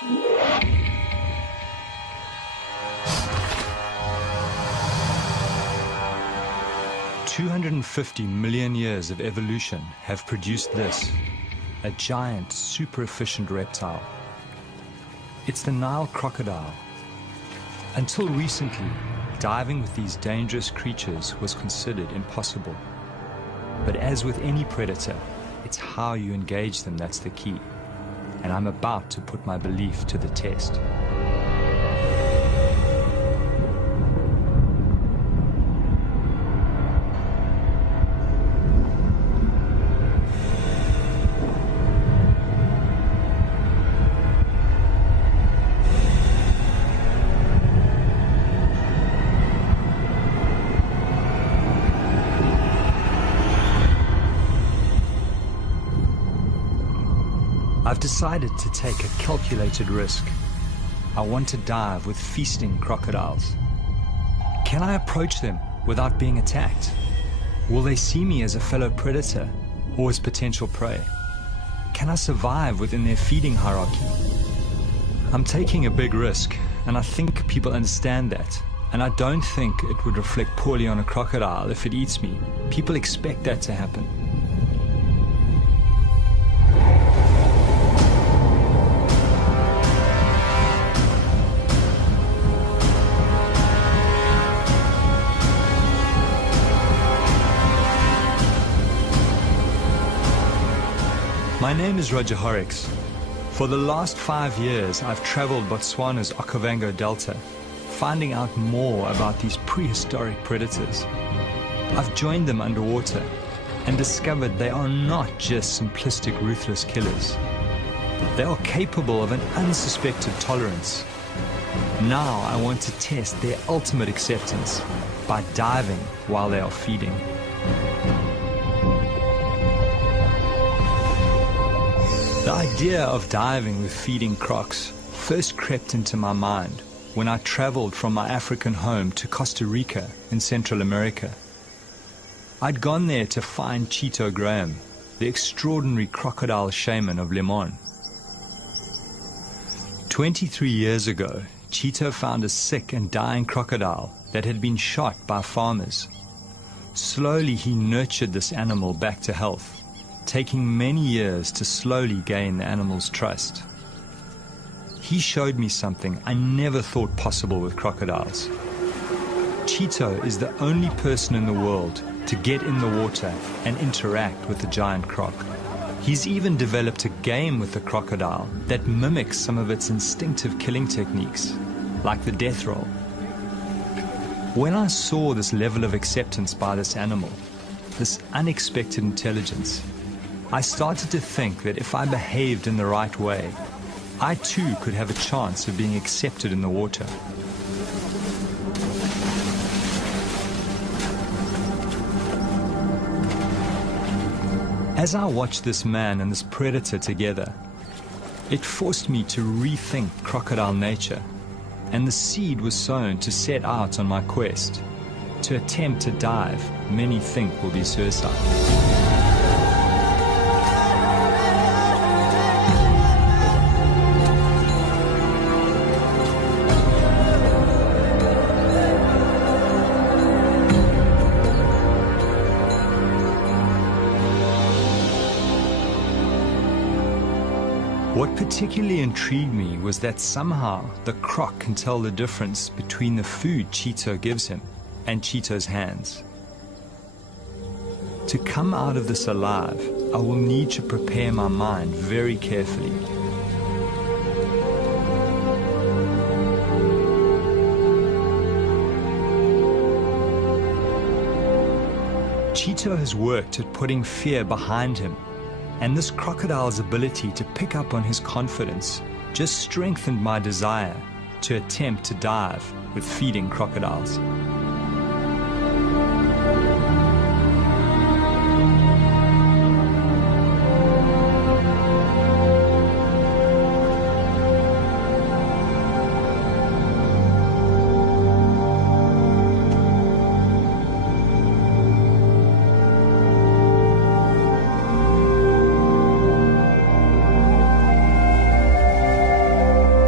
"250 million years of evolution have produced this, a giant, super efficient reptile. It's the Nile crocodile. Until recently, diving with these dangerous creatures was considered impossible. But as with any predator, it's how you engage them that's the key. And I'm about to put my belief to the test. I've decided to take a calculated risk. I want to dive with feasting crocodiles. Can I approach them without being attacked? Will they see me as a fellow predator or as potential prey? Can I survive within their feeding hierarchy? I'm taking a big risk, and I think people understand that. And I don't think it would reflect poorly on a crocodile if it eats me. People expect that to happen. My name is Roger Horrocks. For the last 5 years, I've traveled Botswana's Okavango Delta, finding out more about these prehistoric predators. I've joined them underwater and discovered they are not just simplistic, ruthless killers. They are capable of an unsuspected tolerance. Now I want to test their ultimate acceptance by diving while they are feeding. The idea of diving with feeding crocs first crept into my mind when I traveled from my African home to Costa Rica in Central America. I'd gone there to find Cheeto Graham, the extraordinary crocodile shaman of Limon. 23 years ago, Cheeto found a sick and dying crocodile that had been shot by farmers. Slowly he nurtured this animal back to health, taking many years to slowly gain the animal's trust. He showed me something I never thought possible with crocodiles. Cheeto is the only person in the world to get in the water and interact with the giant croc. He's even developed a game with the crocodile that mimics some of its instinctive killing techniques, like the death roll. When I saw this level of acceptance by this animal, this unexpected intelligence, I started to think that if I behaved in the right way, I too could have a chance of being accepted in the water. As I watched this man and this predator together, it forced me to rethink crocodile nature, and the seed was sown to set out on my quest. To attempt to dive, many think will be suicide. What particularly intrigued me was that somehow the croc can tell the difference between the food Cheeto gives him and Cheeto's hands. To come out of this alive, I will need to prepare my mind very carefully. Cheeto has worked at putting fear behind him, and this crocodile's ability to pick up on his confidence just strengthened my desire to attempt to dive with feeding crocodiles.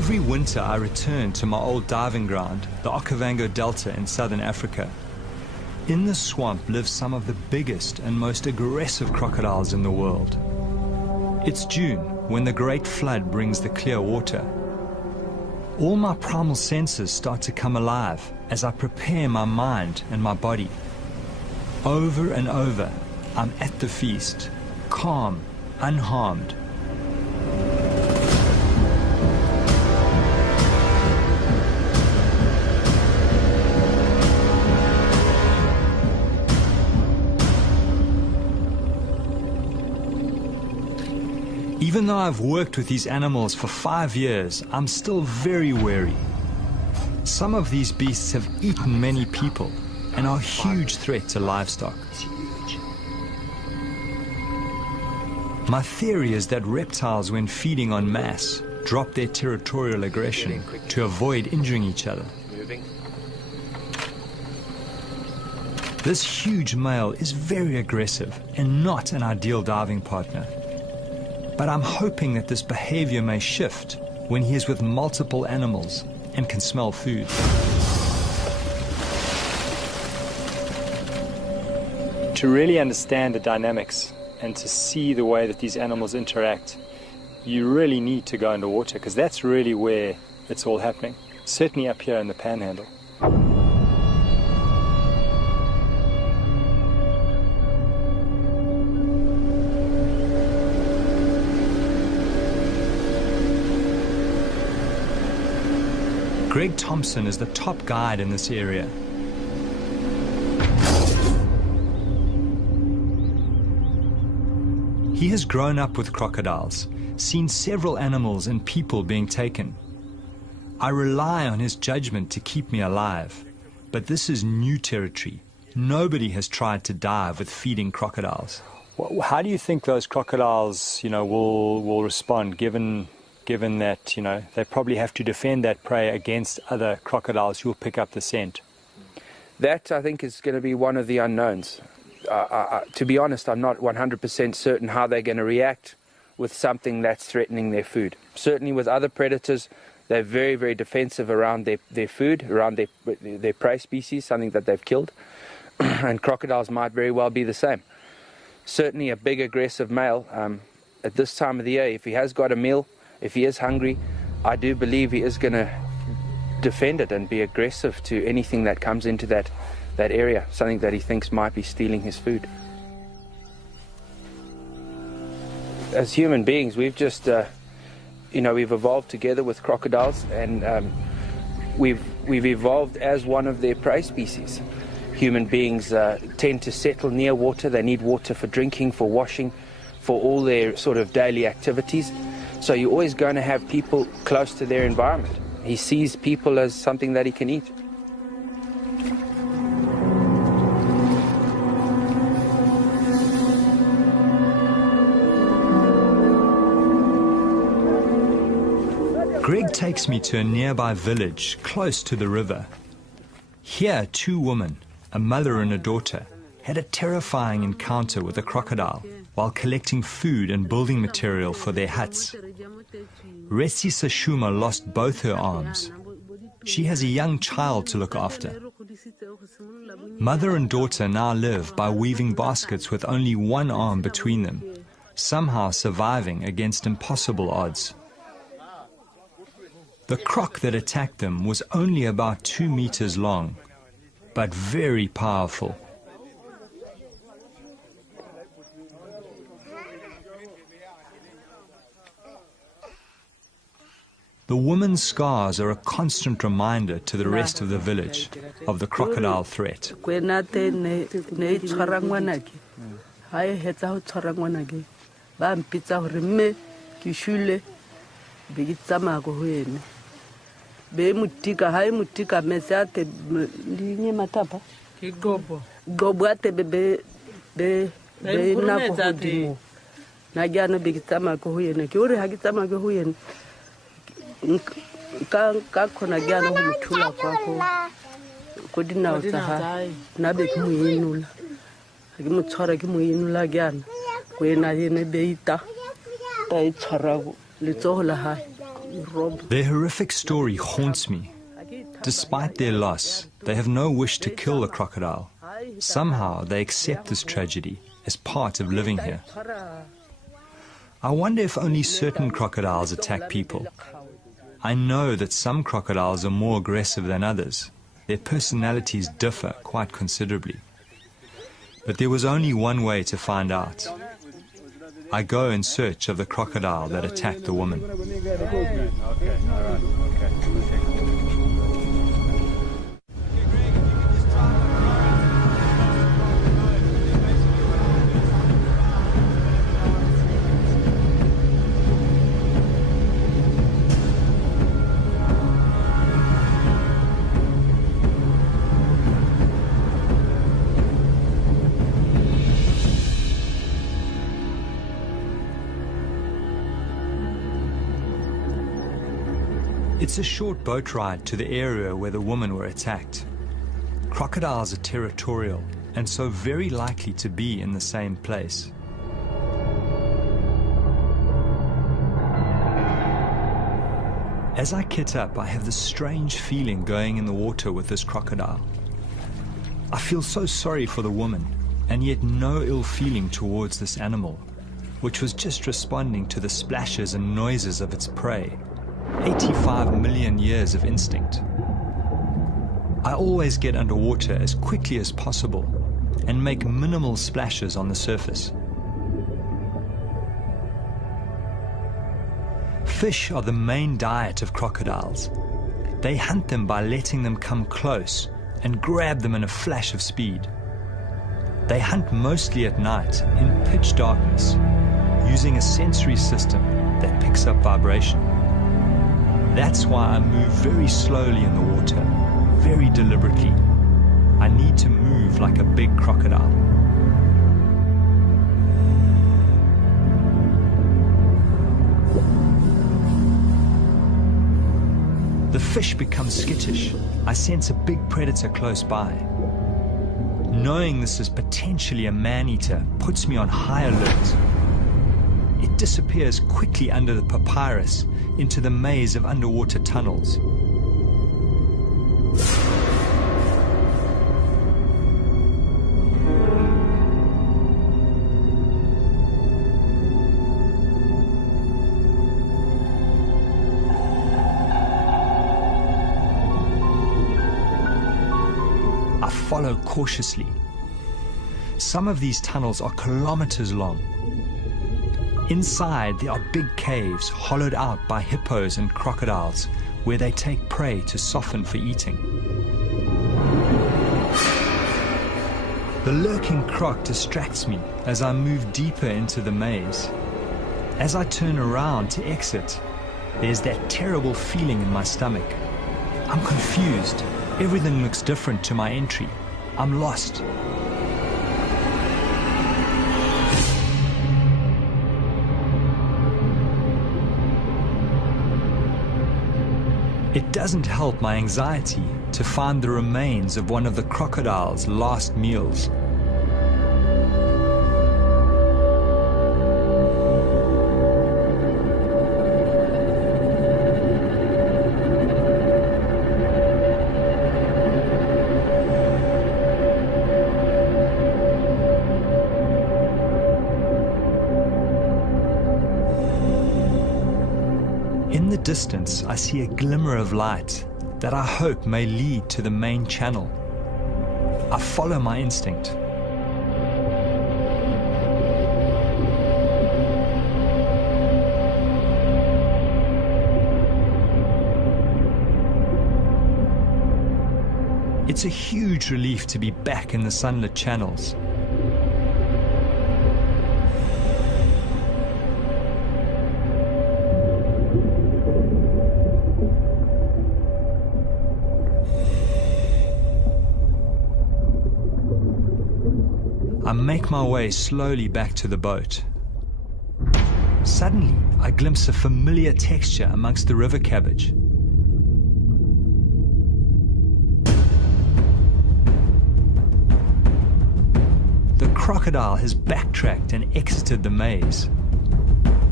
Every winter I return to my old diving ground, the Okavango Delta in southern Africa. In the swamp live some of the biggest and most aggressive crocodiles in the world. It's June, when the great flood brings the clear water. All my primal senses start to come alive as I prepare my mind and my body. Over and over, I'm at the feast, calm, unharmed. Even though I've worked with these animals for 5 years, I'm still very wary. Some of these beasts have eaten many people and are a huge threat to livestock. My theory is that reptiles, when feeding en masse, drop their territorial aggression to avoid injuring each other. This huge male is very aggressive and not an ideal diving partner. But I'm hoping that this behavior may shift when he is with multiple animals and can smell food. To really understand the dynamics and to see the way that these animals interact, you really need to go underwater, because that's really where it's all happening, certainly up here in the Panhandle. Greg Thompson is the top guide in this area. He has grown up with crocodiles, seen several animals and people being taken. I rely on his judgment to keep me alive, but this is new territory. Nobody has tried to dive with feeding crocodiles. How do you think those crocodiles, will respond, given that, they probably have to defend that prey against other crocodiles who will pick up the scent? That, I think, is going to be one of the unknowns. To be honest, I'm not 100% certain how they're going to react with something that's threatening their food. Certainly with other predators, they're very, very defensive around their food, around their prey species, something that they've killed. And crocodiles might very well be the same. Certainly a big aggressive male, at this time of the year, if he has got a meal, if he is hungry, I do believe he is going to defend it and be aggressive to anything that comes into that area, something that he thinks might be stealing his food. As human beings, we've just, we've evolved together with crocodiles, and we've evolved as one of their prey species. Human beings tend to settle near water. They need water for drinking, for washing, for all their sort of daily activities. So you're always going to have people close to their environment. He sees people as something that he can eat. Greg takes me to a nearby village close to the river. Here, two women, a mother and a daughter, had a terrifying encounter with a crocodile while collecting food and building material for their huts. Resi Sashuma lost both her arms. She has a young child to look after. Mother and daughter now live by weaving baskets with only one arm between them, somehow surviving against impossible odds. The croc that attacked them was only about 2 meters long, but very powerful. The woman's scars are a constant reminder to the rest of the village of the crocodile threat. Their horrific story haunts me. Despite their loss, they have no wish to kill the crocodile. Somehow they accept this tragedy as part of living here. I wonder if only certain crocodiles attack people. I know that some crocodiles are more aggressive than others. Their personalities differ quite considerably. But there was only one way to find out. I go in search of the crocodile that attacked the woman. It's a short boat ride to the area where the women were attacked. Crocodiles are territorial and so very likely to be in the same place. As I kit up, I have this strange feeling going in the water with this crocodile. I feel so sorry for the woman, and yet no ill feeling towards this animal, which was just responding to the splashes and noises of its prey. 85 million years of instinct. I always get underwater as quickly as possible and make minimal splashes on the surface. Fish are the main diet of crocodiles. They hunt them by letting them come close and grab them in a flash of speed. They hunt mostly at night in pitch darkness, using a sensory system that picks up vibration. That's why I move very slowly in the water, very deliberately. I need to move like a big crocodile. The fish become skittish. I sense a big predator close by. Knowing this is potentially a man-eater puts me on high alert. It disappears quickly under the papyrus into the maze of underwater tunnels. I follow cautiously. Some of these tunnels are kilometers long. Inside, there are big caves hollowed out by hippos and crocodiles where they take prey to soften for eating. The lurking croc distracts me as I move deeper into the maze. As I turn around to exit, there's that terrible feeling in my stomach. I'm confused. Everything looks different to my entry. I'm lost. It doesn't help my anxiety to find the remains of one of the crocodile's last meals. In the distance, I see a glimmer of light that I hope may lead to the main channel. I follow my instinct. It's a huge relief to be back in the sunlit channels. I make my way slowly back to the boat. Suddenly, I glimpse a familiar texture amongst the river cabbage. The crocodile has backtracked and exited the maze. I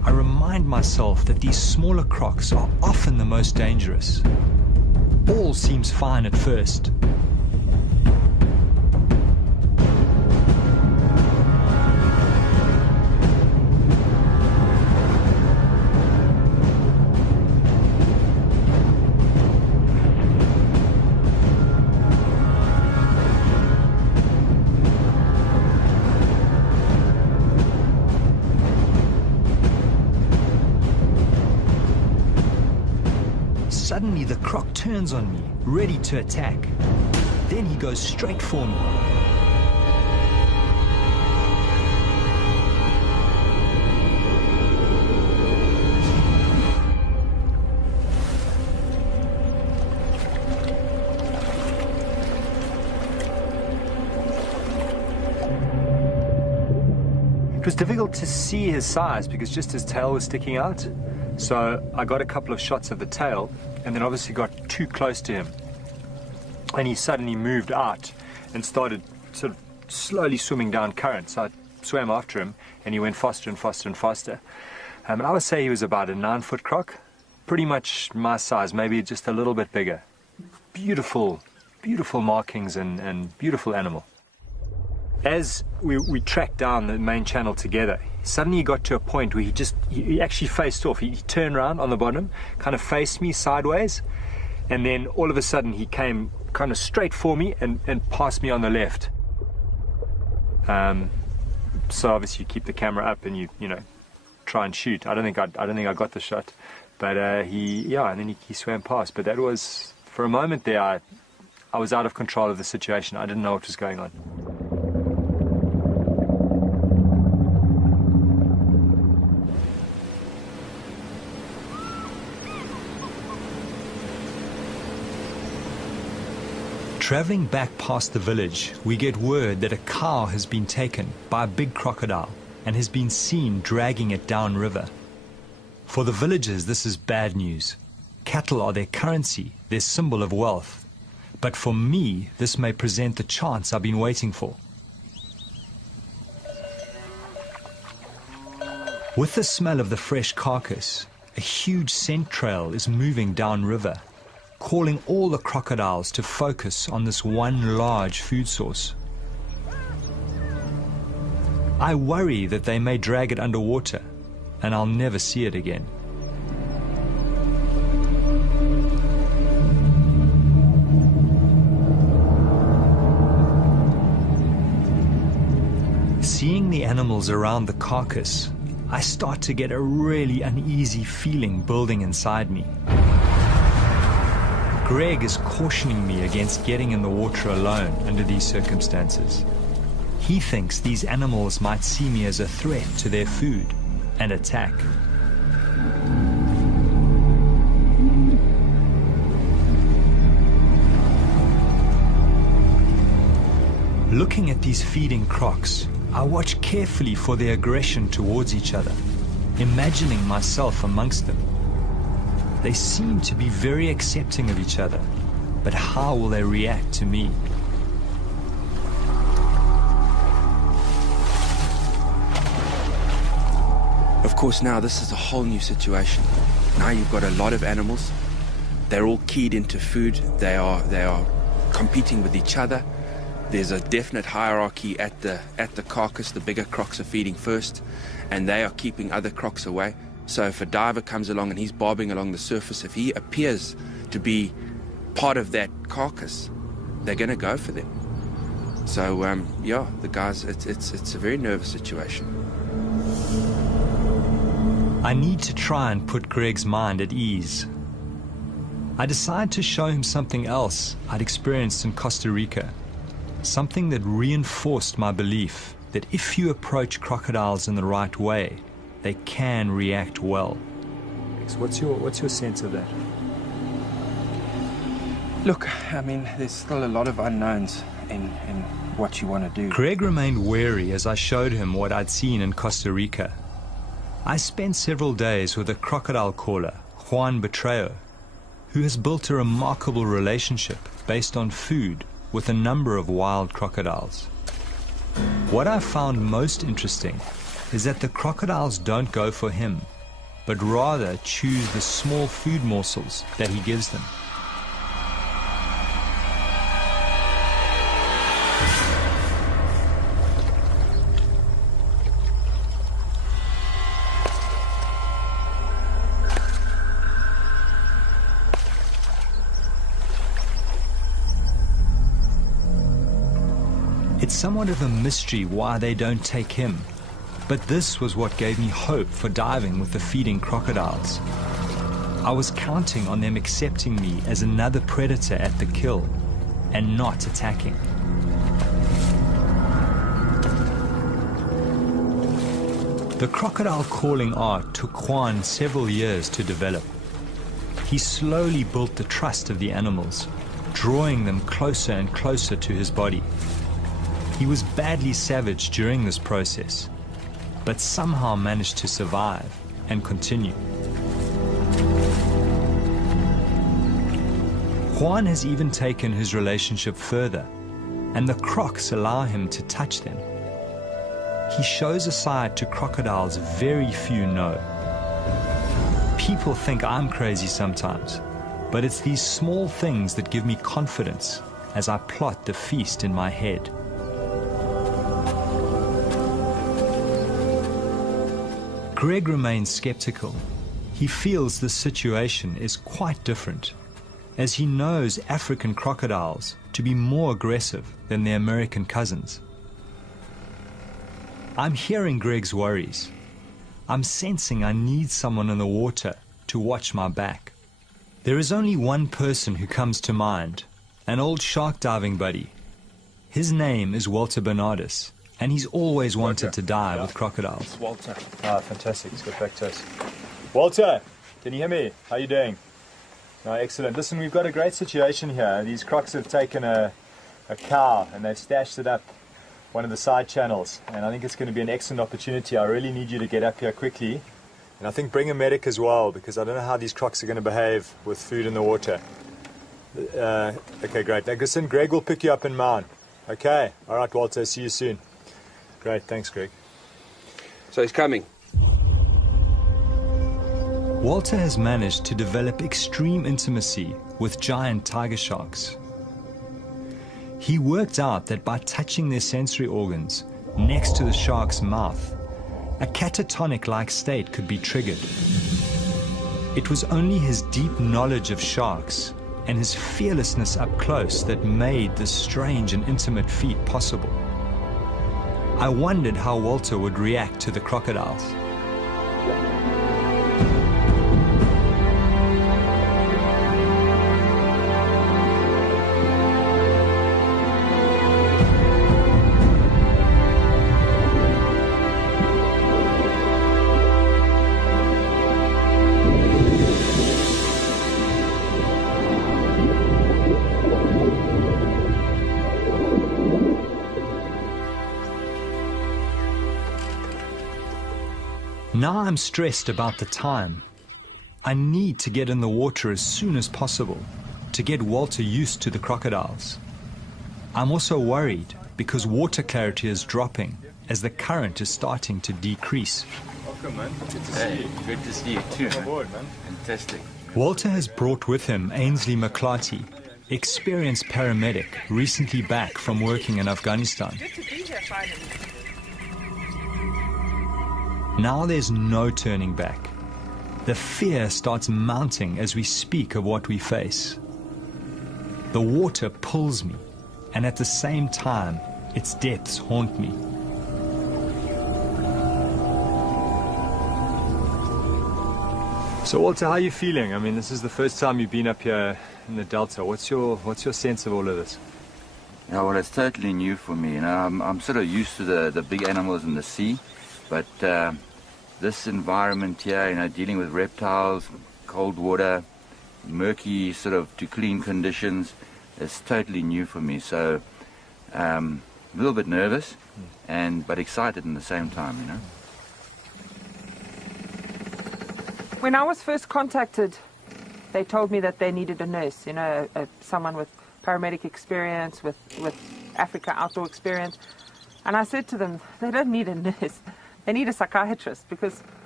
I remind myself that these smaller crocs are often the most dangerous. All seems fine at first. Suddenly the croc turns on me, ready to attack. Then he goes straight for me. It was difficult to see his size because just his tail was sticking out. So I got a couple of shots of the tail and then obviously got too close to him. And he suddenly moved out and started sort of slowly swimming down current. So I swam after him and he went faster and faster and faster. And I would say he was about a 9-foot croc, pretty much my size, maybe just a little bit bigger. Beautiful, beautiful markings and beautiful animal. As we tracked down the main channel together, suddenly he got to a point where he actually faced off. He turned around on the bottom, kind of faced me sideways, and then all of a sudden he came kind of straight for me and passed me on the left. So obviously you keep the camera up and you know try and shoot. I don't think I got the shot, but and then he swam past. But that was, for a moment there, I was out of control of the situation. I didn't know what was going on. Traveling back past the village, we get word that a cow has been taken by a big crocodile and has been seen dragging it downriver. For the villagers, this is bad news. Cattle are their currency, their symbol of wealth. But for me, this may present the chance I've been waiting for. With the smell of the fresh carcass, a huge scent trail is moving downriver, calling all the crocodiles to focus on this one large food source. I worry that they may drag it underwater, and I'll never see it again. Seeing the animals around the carcass, I start to get a really uneasy feeling building inside me. Greg is cautioning me against getting in the water alone under these circumstances. He thinks these animals might see me as a threat to their food and attack. Looking at these feeding crocs, I watch carefully for their aggression towards each other, imagining myself amongst them. They seem to be very accepting of each other, but how will they react to me? Of course, now this is a whole new situation. Now you've got a lot of animals. They're all keyed into food. They are competing with each other. There's a definite hierarchy at the carcass. The bigger crocs are feeding first, and they are keeping other crocs away. So if a diver comes along and he's bobbing along the surface, if he appears to be part of that carcass, they're going to go for them. So the guys, it's a very nervous situation. I need to try and put Greg's mind at ease. I decide to show him something else I'd experienced in Costa Rica, something that reinforced my belief that if you approach crocodiles in the right way, they can react well. So what's your sense of that? Look, I mean, there's still a lot of unknowns in what you want to do. Greg remained wary as I showed him what I'd seen in Costa Rica. I spent several days with a crocodile caller, Juan Betreo, who has built a remarkable relationship based on food with a number of wild crocodiles. What I found most interesting is that the crocodiles don't go for him, but rather chews the small food morsels that he gives them. It's somewhat of a mystery why they don't take him, but this was what gave me hope for diving with the feeding crocodiles. I was counting on them accepting me as another predator at the kill and not attacking. The crocodile calling art took Juan several years to develop. He slowly built the trust of the animals, drawing them closer and closer to his body. He was badly savage during this process, but somehow managed to survive and continue. Juan has even taken his relationship further, and the crocs allow him to touch them. He shows a side to crocodiles very few know. People think I'm crazy sometimes, but it's these small things that give me confidence as I plot the feast in my head. Greg remains skeptical. He feels the situation is quite different, as he knows African crocodiles to be more aggressive than their American cousins. I'm hearing Greg's worries. I'm sensing I need someone in the water to watch my back. There is only one person who comes to mind, an old shark diving buddy. His name is Walter Bernardus, and he's always wanted to dive with crocodiles. It's Walter. Ah, fantastic. Let's get back to us. Walter, can you hear me? How are you doing? No, excellent. Listen, we've got a great situation here. These crocs have taken a cow and they've stashed it up one of the side channels, and I think it's going to be an excellent opportunity. I really need you to get up here quickly, and I think bring a medic as well, because I don't know how these crocs are going to behave with food in the water. Okay, great. Now, listen, Greg will pick you up in mine. Okay. All right, Walter. See you soon. Great, thanks, Greg. So he's coming. Walter has managed to develop extreme intimacy with giant tiger sharks. He worked out that by touching their sensory organs next to the shark's mouth, a catatonic-like state could be triggered. It was only his deep knowledge of sharks and his fearlessness up close that made this strange and intimate feat possible. I wondered how Walter would react to the crocodiles. Now I'm stressed about the time. I need to get in the water as soon as possible to get Walter used to the crocodiles. I'm also worried because water clarity is dropping as the current is starting to decrease. Welcome, man. Good to see you. Good to see you too. Come aboard, man. Fantastic. Walter has brought with him Ainsley McClarty, experienced paramedic, recently back from working in Afghanistan. Good to be here finally. Now there's no turning back. The fear starts mounting as we speak of what we face. The water pulls me, and at the same time, its depths haunt me. So Walter, how are you feeling? I mean, this is the first time you've been up here in the Delta. What's your sense of all of this? Yeah, well, it's totally new for me. You know, I'm sort of used to the big animals in the sea, but this environment here, you know, dealing with reptiles, cold water, murky sort of to clean conditions, is totally new for me. So a little bit nervous, but excited in the same time, you know. When I was first contacted, they told me that they needed a nurse, you know, someone with paramedic experience, with Africa outdoor experience. And I said to them, they don't need a nurse. They need a psychiatrist, because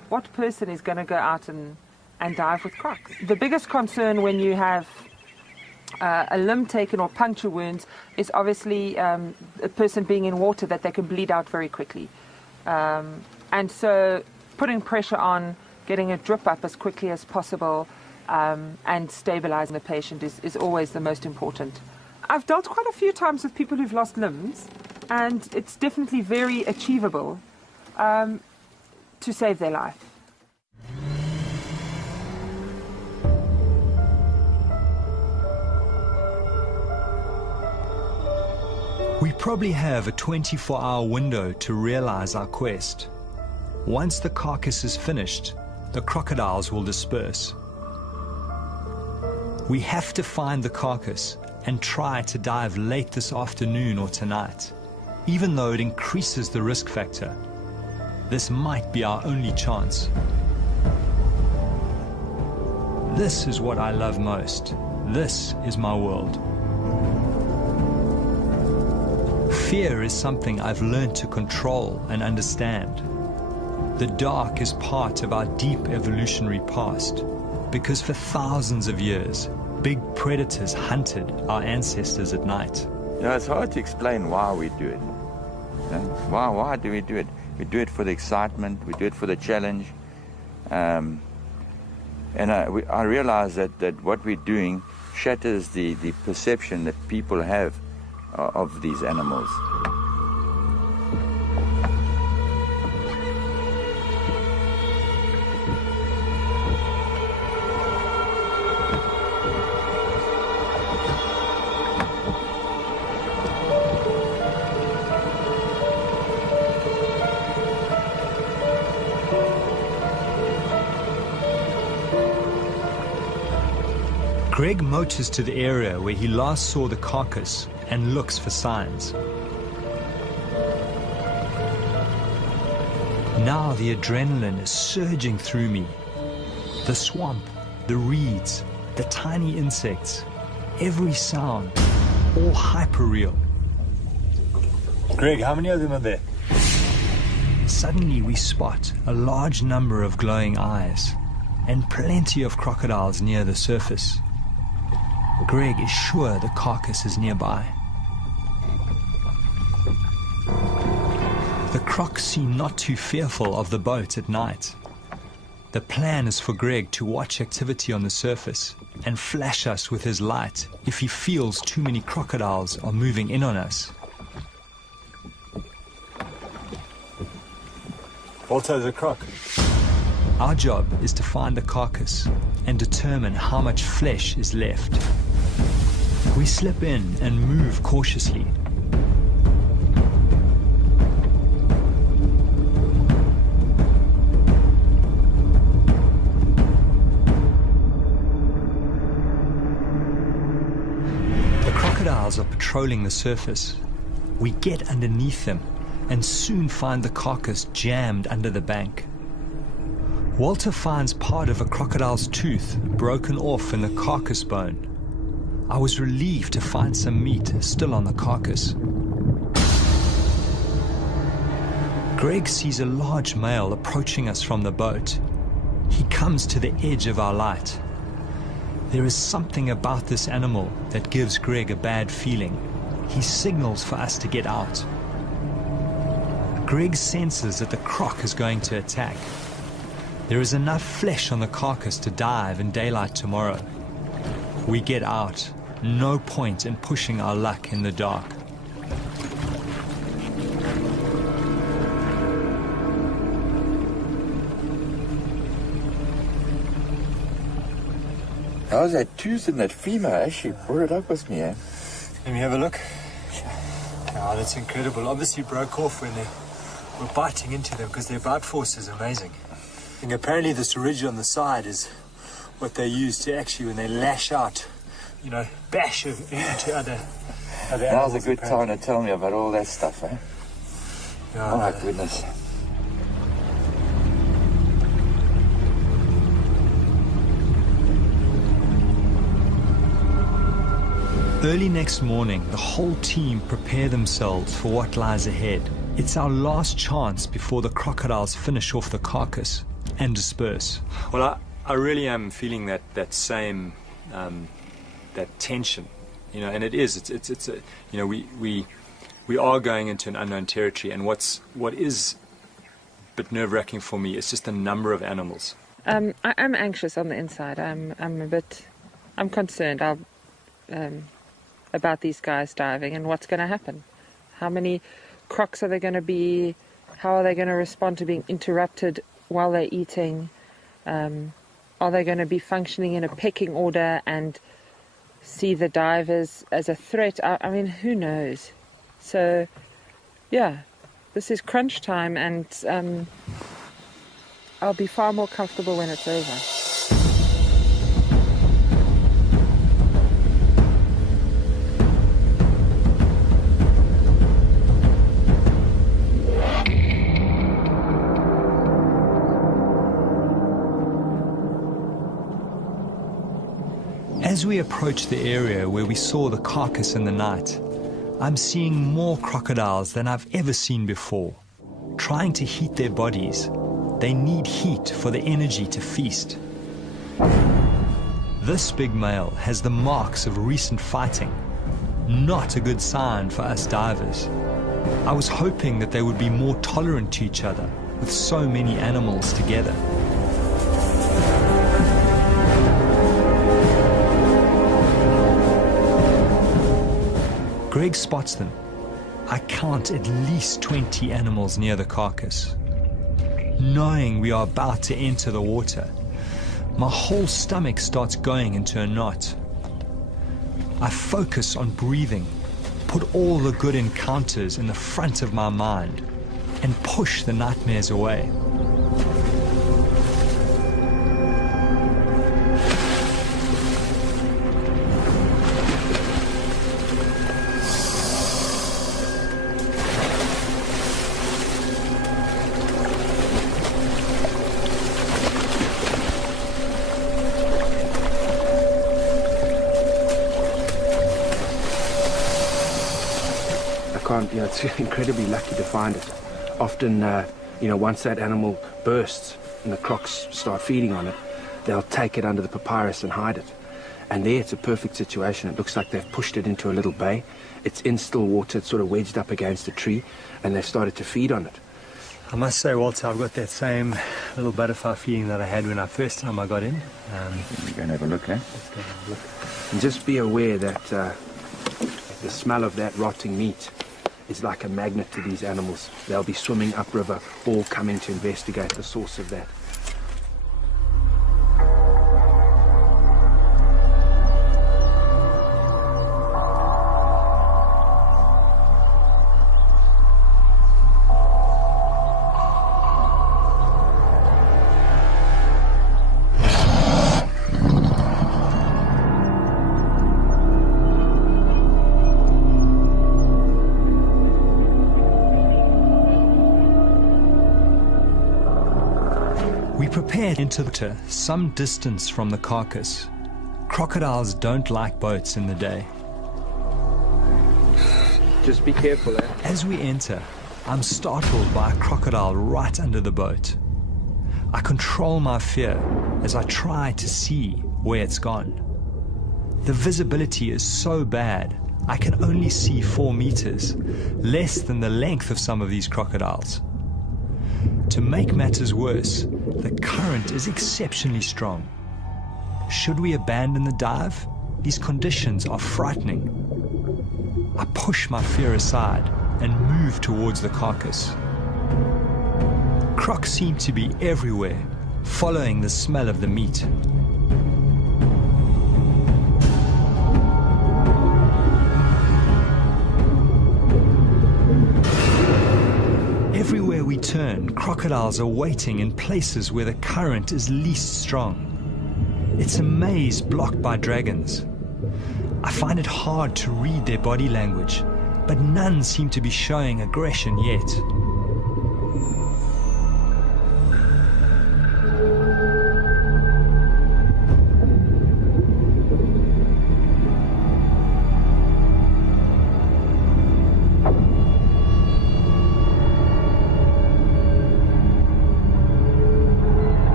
what person is going to go out and dive with crocs? The biggest concern when you have a limb taken or puncture wounds is obviously a person being in water, that they can bleed out very quickly. And so putting pressure on, getting a drip up as quickly as possible, and stabilizing the patient is always the most important. I've dealt quite a few times with people who've lost limbs, and it's definitely very achievable to save their life. We probably have a 24-hour window to realize our quest. Once the carcass is finished, the crocodiles will disperse. We have to find the carcass and try to dive late this afternoon or tonight, even though it increases the risk factor. This might be our only chance. This is what I love most. This is my world. Fear is something I've learned to control and understand. The dark is part of our deep evolutionary past, because for thousands of years, big predators hunted our ancestors at night. You know, it's hard to explain why we do it. You know? Why do we do it? We do it for the excitement, we do it for the challenge. And I realize that what we're doing shatters the perception that people have of these animals. Greg motors to the area where he last saw the carcass and looks for signs. Now the adrenaline is surging through me. The swamp, the reeds, the tiny insects, every sound, all hyper-real. Greg, how many of them are there? Suddenly we spot a large number of glowing eyes and plenty of crocodiles near the surface. Greg is sure the carcass is nearby. The crocs seem not too fearful of the boat at night. The plan is for Greg to watch activity on the surface and flash us with his light if he feels too many crocodiles are moving in on us. Also, there's a croc. Our job is to find the carcass and determine how much flesh is left. We slip in and move cautiously. The crocodiles are patrolling the surface. We get underneath them and soon find the carcass jammed under the bank. Walter finds part of a crocodile's tooth broken off in the carcass bone. I was relieved to find some meat still on the carcass. Greg sees a large male approaching us from the boat. He comes to the edge of our light. There is something about this animal that gives Greg a bad feeling. He signals for us to get out. Greg senses that the croc is going to attack. There is enough flesh on the carcass to dive in daylight tomorrow. We get out. No point in pushing our luck in the dark. How's that tooth in that femur? Actually brought it up with me, eh? Let me have a look. Oh, that's incredible. Obviously broke off when they were biting into them because their bite force is amazing. And apparently this ridge on the side is what they use to actually, when they lash out, you know, bash into other Now's animals. a good time to tell me about all that stuff, eh? Yeah, Oh my goodness. Early next morning, the whole team prepare themselves for what lies ahead. It's our last chance before the crocodiles finish off the carcass. and disperse. Well, I really am feeling that same that tension, and it's a, we are going into an unknown territory, and what is a bit nerve-wracking for me is just the number of animals. I am anxious on the inside. I'm concerned about these guys diving and what's going to happen. How many crocs are there going to be? How are they going to respond to being interrupted while they're eating? Are they going to be functioning in a pecking order and see the divers as a threat? I mean, who knows? So, yeah, this is crunch time, and I'll be far more comfortable when it's over. As we approach the area where we saw the carcass in the night, I'm seeing more crocodiles than I've ever seen before. Trying to heat their bodies, they need heat for the energy to feast. This big male has the marks of recent fighting. Not a good sign for us divers. I was hoping that they would be more tolerant to each other with so many animals together. Greg spots them. I count at least 20 animals near the carcass. Knowing we are about to enter the water, my whole stomach starts going into a knot. I focus on breathing, put all the good encounters in the front of my mind, and push the nightmares away. It's incredibly lucky to find it. Often, once that animal bursts and the crocs start feeding on it, they'll take it under the papyrus and hide it. And there it's a perfect situation. It looks like they've pushed it into a little bay. It's in still water, it's sort of wedged up against a tree, and they've started to feed on it. I must say, Walter, I've got that same little butterfly feeling that I had when first time I got in. We're going to have a look, eh? Let's go have a look. And just be aware that the smell of that rotting meat is like a magnet to these animals. They'll be swimming upriver, all coming to investigate the source of that. Prepared into the water some distance from the carcass. Crocodiles don't like boats in the day. Just be careful, eh? As we enter, I'm startled by a crocodile right under the boat. I control my fear as I try to see where it's gone. The visibility is so bad, I can only see 4 meters, less than the length of some of these crocodiles. To make matters worse, the current is exceptionally strong. Should we abandon the dive? These conditions are frightening. I push my fear aside and move towards the carcass. Crocs seem to be everywhere, following the smell of the meat. Everywhere we turn, crocodiles are waiting in places where the current is least strong. It's a maze blocked by dragons. I find it hard to read their body language, but none seem to be showing aggression yet.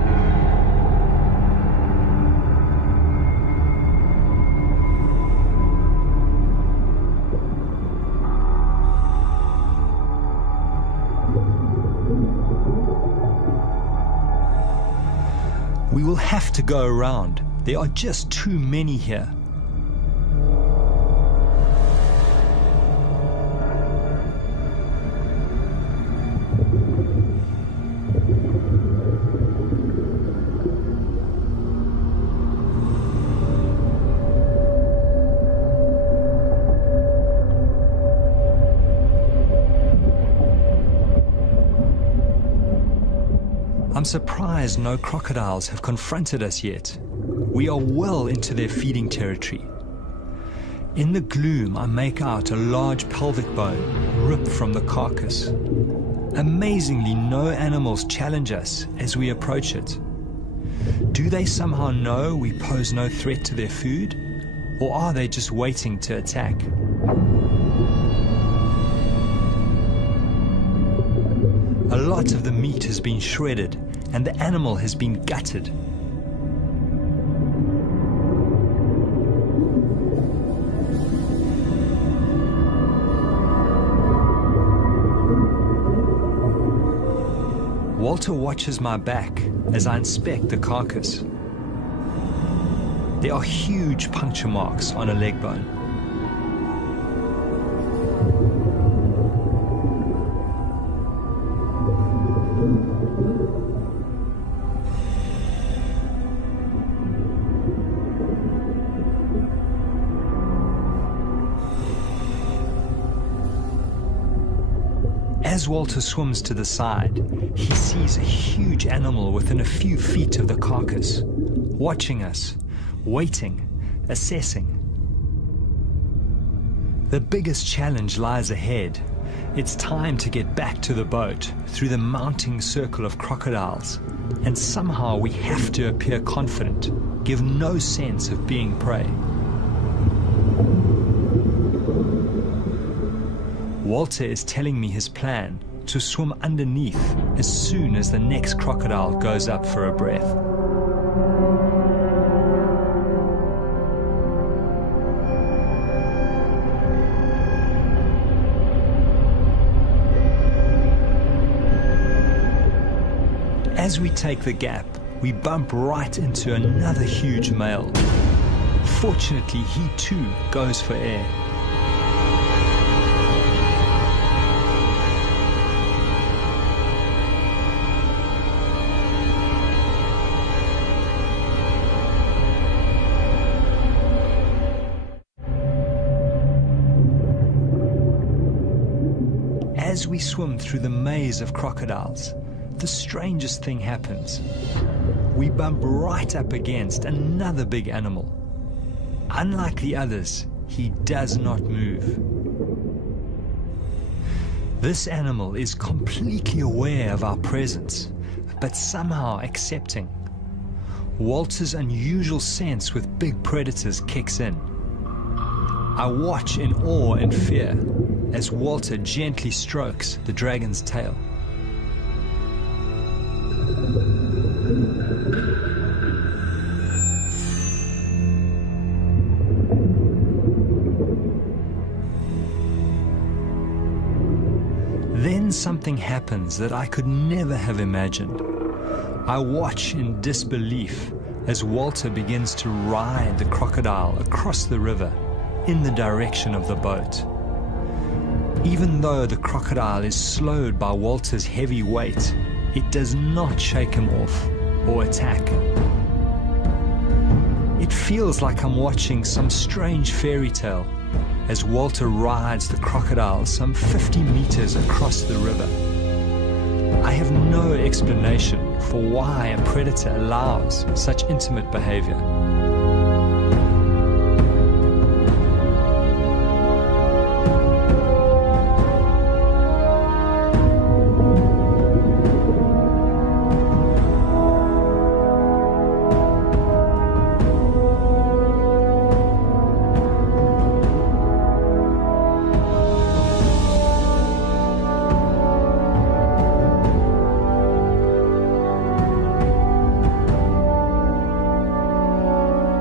We will have to go around. There are just too many here. I'm surprised no crocodiles have confronted us yet. We are well into their feeding territory. In the gloom, I make out a large pelvic bone ripped from the carcass. Amazingly, no animals challenge us as we approach it. Do they somehow know we pose no threat to their food? Or are they just waiting to attack? A lot of the meat has been shredded and the animal has been gutted. Walter watches my back as I inspect the carcass. There are huge puncture marks on a leg bone. As Walter swims to the side, he sees a huge animal within a few feet of the carcass, watching us, waiting, assessing. The biggest challenge lies ahead. It's time to get back to the boat through the mounting circle of crocodiles, and somehow we have to appear confident, give no sense of being prey. Walter is telling me his plan to swim underneath as soon as the next crocodile goes up for a breath. As we take the gap, we bump right into another huge male. Fortunately, he too goes for air. As we swim through the maze of crocodiles, the strangest thing happens. We bump right up against another big animal. Unlike the others, he does not move. This animal is completely aware of our presence, but somehow accepting. Walter's unusual sense with big predators kicks in. I watch in awe and fear as Walter gently strokes the dragon's tail. Then something happens that I could never have imagined. I watch in disbelief as Walter begins to ride the crocodile across the river in the direction of the boat. Even though the crocodile is slowed by Walter's heavy weight, it does not shake him off or attack. It feels like I'm watching some strange fairy tale as Walter rides the crocodile some 50 meters across the river. I have no explanation for why a predator allows such intimate behavior.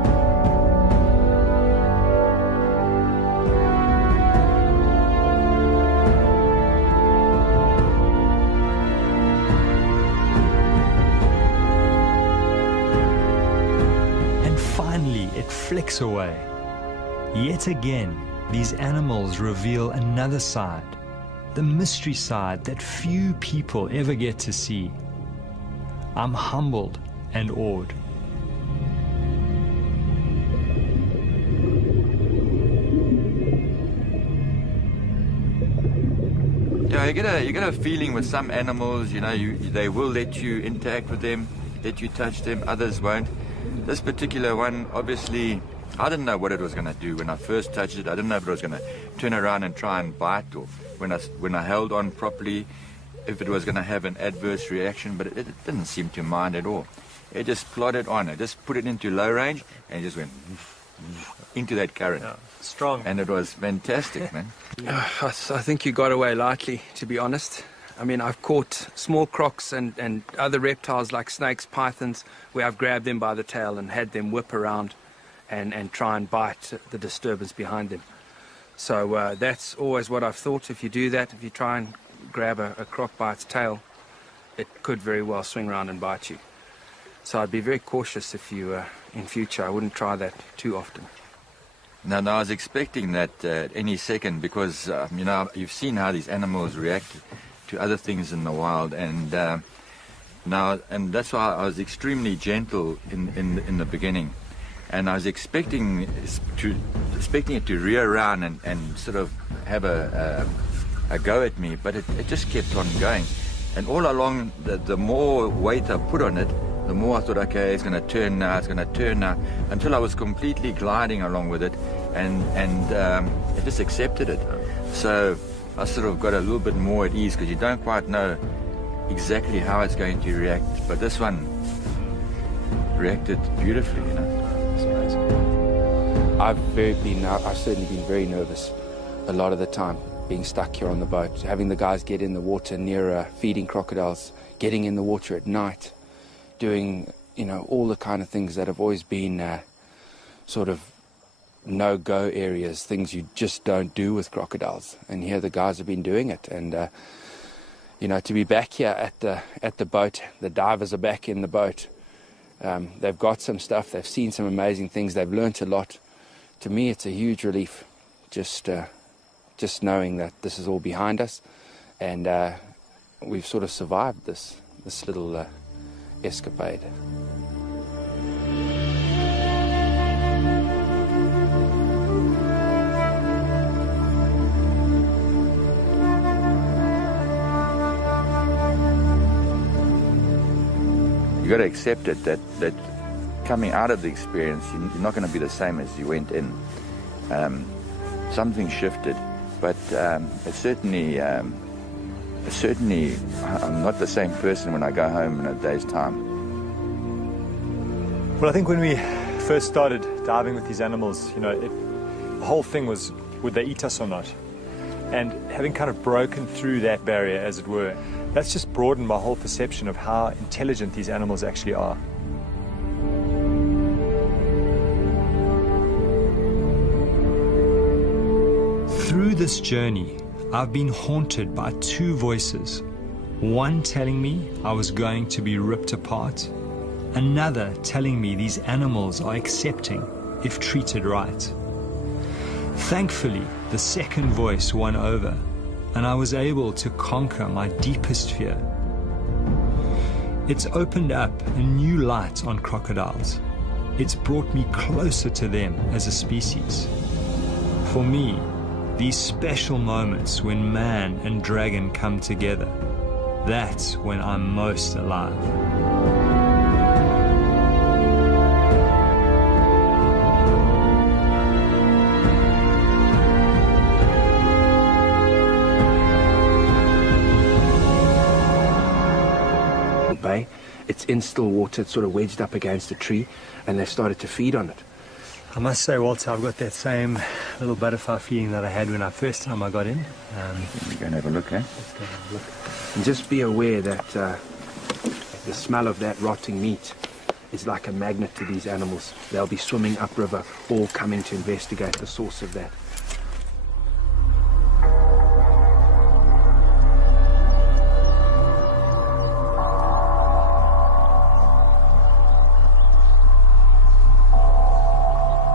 flicks away. Yet again, these animals reveal another side, the mystery side that few people ever get to see. I'm humbled and awed. Yeah, you get a feeling with some animals, you know, they will let you interact with them, let you touch them, others won't. This particular one, obviously, I didn't know what it was going to do when I first touched it. I didn't know if it was going to turn around and try and bite, or when I held on properly, if it was going to have an adverse reaction, but it didn't seem to mind at all. It just plodded on. I just put it into low range and it just went into that current. Yeah, strong. And it was fantastic, man. I think you got away lightly, to be honest. I mean, I've caught small crocs and other reptiles like snakes, pythons, where I've grabbed them by the tail and had them whip around and try and bite the disturbance behind them. So that's always what I've thought. If you do that, if you try and grab a croc by its tail, it could very well swing around and bite you. So I'd be very cautious if you, in future, I wouldn't try that too often. No, I was expecting that any second because, you know, you've seen how these animals react to other things in the wild, and and that's why I was extremely gentle in the beginning, and I was expecting it to rear around and sort of have a go at me, but it just kept on going, and all along the more weight I put on it, the more I thought, okay, it's going to turn now, until I was completely gliding along with it, and it just accepted it. So I sort of got a little bit more at ease because you don't quite know exactly how it's going to react. But this one reacted beautifully, you know. It's amazing. I've certainly been very nervous a lot of the time, being stuck here on the boat, having the guys get in the water near feeding crocodiles, getting in the water at night, doing, you know, all the kind of things that have always been sort of no-go areas, things you just don't do with crocodiles. And here the guys have been doing it. And, you know, to be back here at the boat, the divers are back in the boat. They've got some stuff. They've seen some amazing things. They've learnt a lot. To me, it's a huge relief just knowing that this is all behind us. And we've sort of survived this little escapade. You got to accept it that coming out of the experience, you're not going to be the same as you went in. Something shifted, but it certainly I'm not the same person when I go home in a day's time. Well, I think when we first started diving with these animals, you know, the whole thing was, would they eat us or not? And having kind of broken through that barrier, as it were, that's just broadened my whole perception of how intelligent these animals actually are. Through this journey, I've been haunted by two voices. One telling me I was going to be ripped apart, another telling me these animals are accepting if treated right. Thankfully, the second voice won over, and I was able to conquer my deepest fear. It's opened up a new light on crocodiles. It's brought me closer to them as a species. For me, these special moments when man and dragon come together, that's when I'm most alive. Bay, it's in still water, it's sort of wedged up against a tree, and they've started to feed on it. I must say, Walter, I've got that same little butterfly feeling that I had when I first time I got in. We're going to have a look, eh? Let's go have a look. And just be aware that the smell of that rotting meat is like a magnet to these animals. They'll be swimming upriver, all coming to investigate the source of that.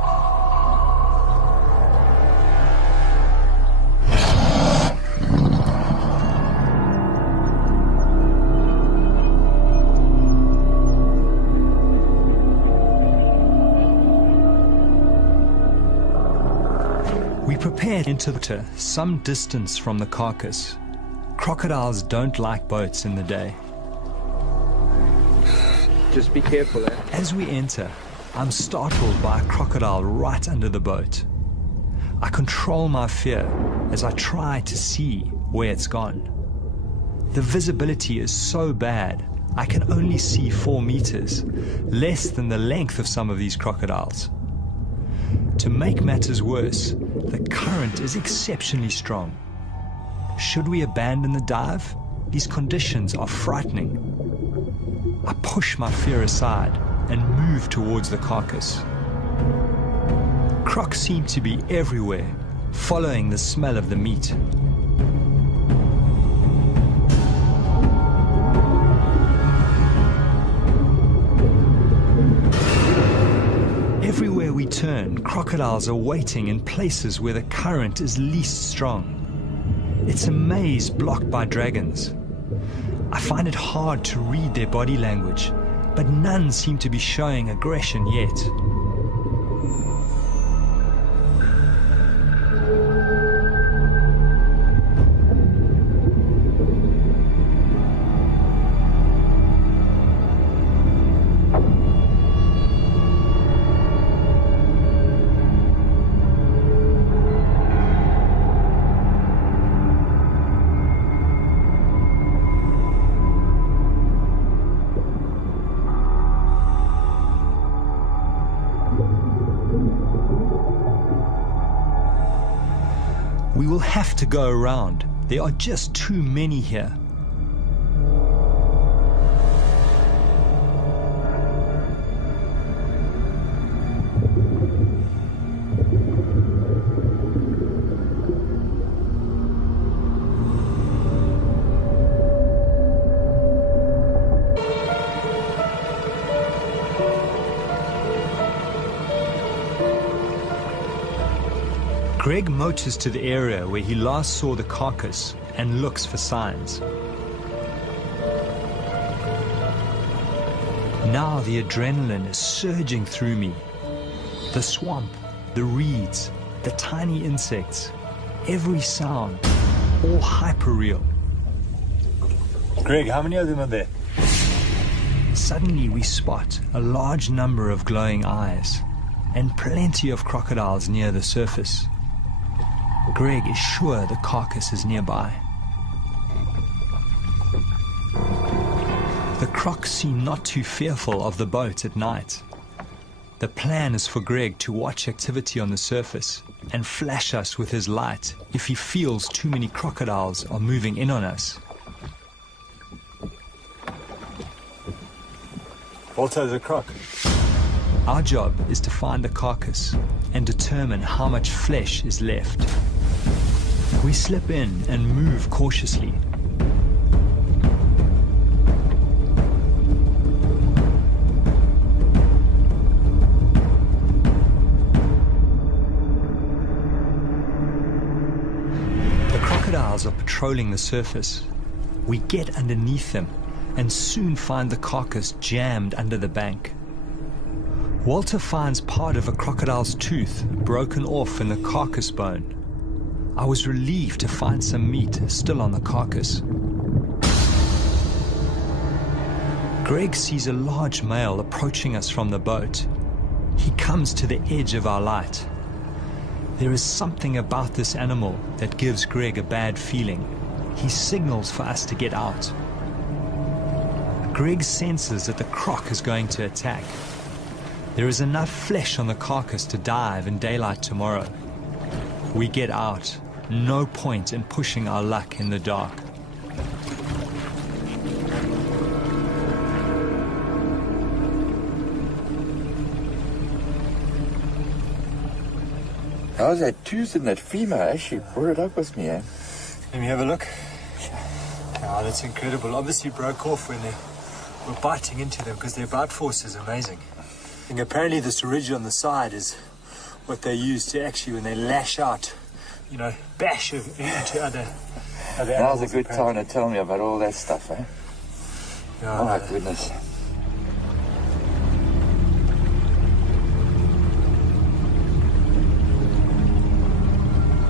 prepare into the water some distance from the carcass. Crocodiles don't like boats in the day. Just be careful, eh? As we enter, I'm startled by a crocodile right under the boat. I control my fear as I try to see where it's gone. The visibility is so bad, I can only see 4 meters, less than the length of some of these crocodiles. To make matters worse, the current is exceptionally strong. Should we abandon the dive? These conditions are frightening. I push my fear aside and move towards the carcass. Crocs seem to be everywhere, following the smell of the meat. Everywhere we turn, crocodiles are waiting in places where the current is least strong. It's a maze blocked by dragons. I find it hard to read their body language, but none seem to be showing aggression yet. We will have to go around. There are just too many here. Greg motors to the area where he last saw the carcass and looks for signs. Now the adrenaline is surging through me. The swamp, the reeds, the tiny insects, every sound, all hyper-real. Greg, how many of them are there? Suddenly we spot a large number of glowing eyes and plenty of crocodiles near the surface. Greg is sure the carcass is nearby. The crocs seem not too fearful of the boat at night. The plan is for Greg to watch activity on the surface and flash us with his light if he feels too many crocodiles are moving in on us. Walter's a croc. Our job is to find the carcass and determine how much flesh is left. We slip in and move cautiously. The crocodiles are patrolling the surface. We get underneath them and soon find the carcass jammed under the bank. Walter finds part of a crocodile's tooth broken off in the carcass bone. I was relieved to find some meat still on the carcass. Greg sees a large male approaching us from the boat. He comes to the edge of our light. There is something about this animal that gives Greg a bad feeling. He signals for us to get out. Greg senses that the croc is going to attack. There is enough flesh on the carcass to dive in daylight tomorrow. We get out. No point in pushing our luck in the dark. How's that tooth in that femur? She brought it up with me, eh? Let me have a look. Oh, that's incredible. Obviously broke off when they were biting into them because their bite force is amazing. And apparently this ridge on the side is what they use to actually, when they lash out, you know, bash into other Now's animals. a good time to tell me about all that stuff, eh? Yeah, Oh my goodness.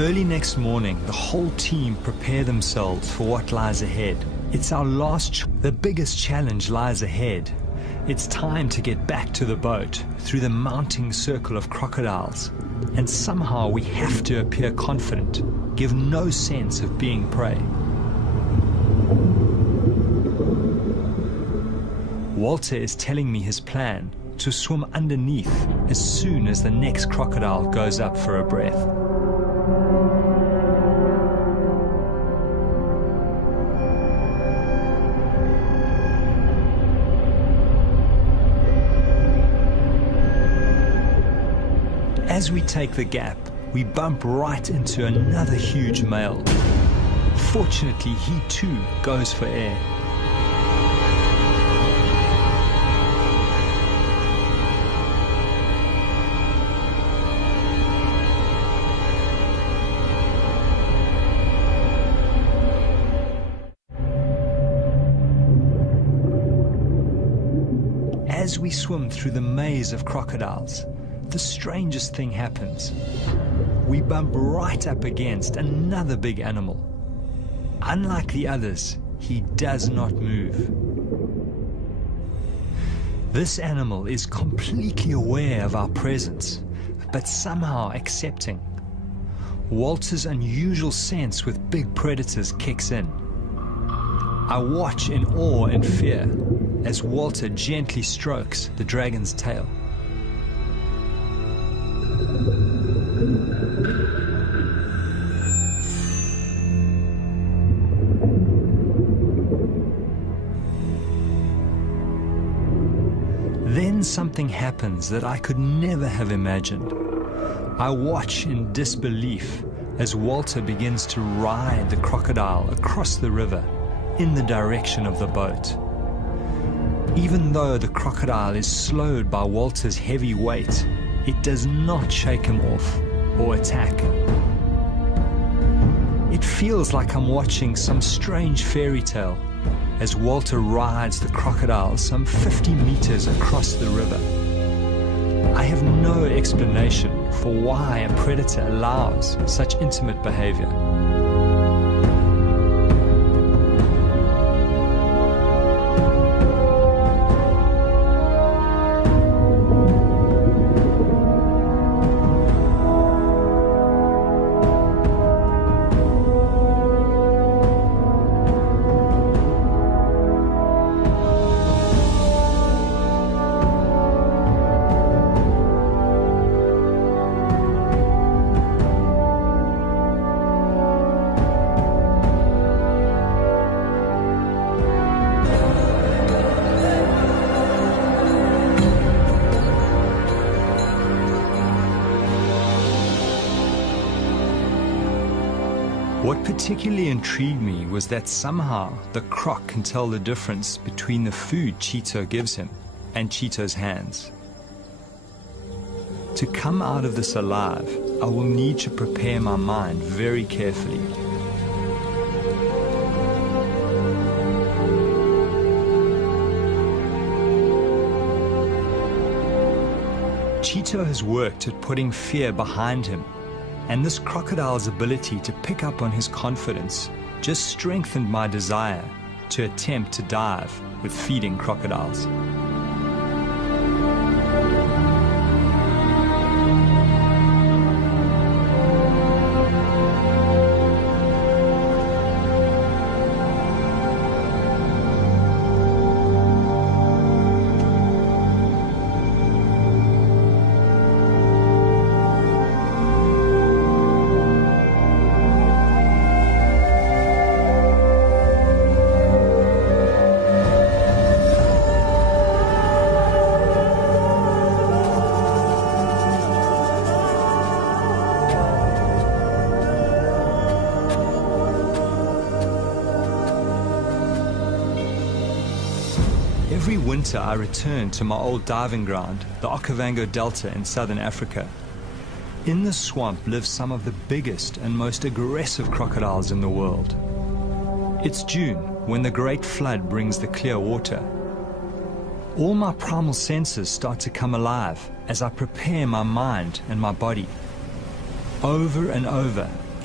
Early next morning, the whole team prepare themselves for what lies ahead. It's our the biggest challenge lies ahead. It's time to get back to the boat through the mounting circle of crocodiles. And somehow we have to appear confident, give no sense of being prey. Walter is telling me his plan to swim underneath as soon as the next crocodile goes up for a breath. As we take the gap, we bump right into another huge male. Fortunately, he too goes for air. As we swim through the maze of crocodiles, the strangest thing happens. We bump right up against another big animal. Unlike the others, he does not move. This animal is completely aware of our presence, but somehow accepting. Walter's unusual sense with big predators kicks in. I watch in awe and fear as Walter gently strokes the dragon's tail. Then something happens that I could never have imagined. I watch in disbelief as Walter begins to ride the crocodile across the river in the direction of the boat. Even though the crocodile is slowed by Walter's heavy weight, it does not shake him off or attack. It feels like I'm watching some strange fairy tale as Walter rides the crocodile some 50 meters across the river. I have no explanation for why a predator allows such intimate behavior. What particularly intrigued me was that somehow the croc can tell the difference between the food Cheeto gives him and Cheeto's hands. To come out of this alive, I will need to prepare my mind very carefully. Cheeto has worked at putting fear behind him, and this crocodile's ability to pick up on his confidence just strengthened my desire to attempt to dive with feeding crocodiles. Every winter I return to my old diving ground, the Okavango Delta in southern Africa. In the swamp live some of the biggest and most aggressive crocodiles in the world. It's June, when the great flood brings the clear water. All my primal senses start to come alive as I prepare my mind and my body. Over and over,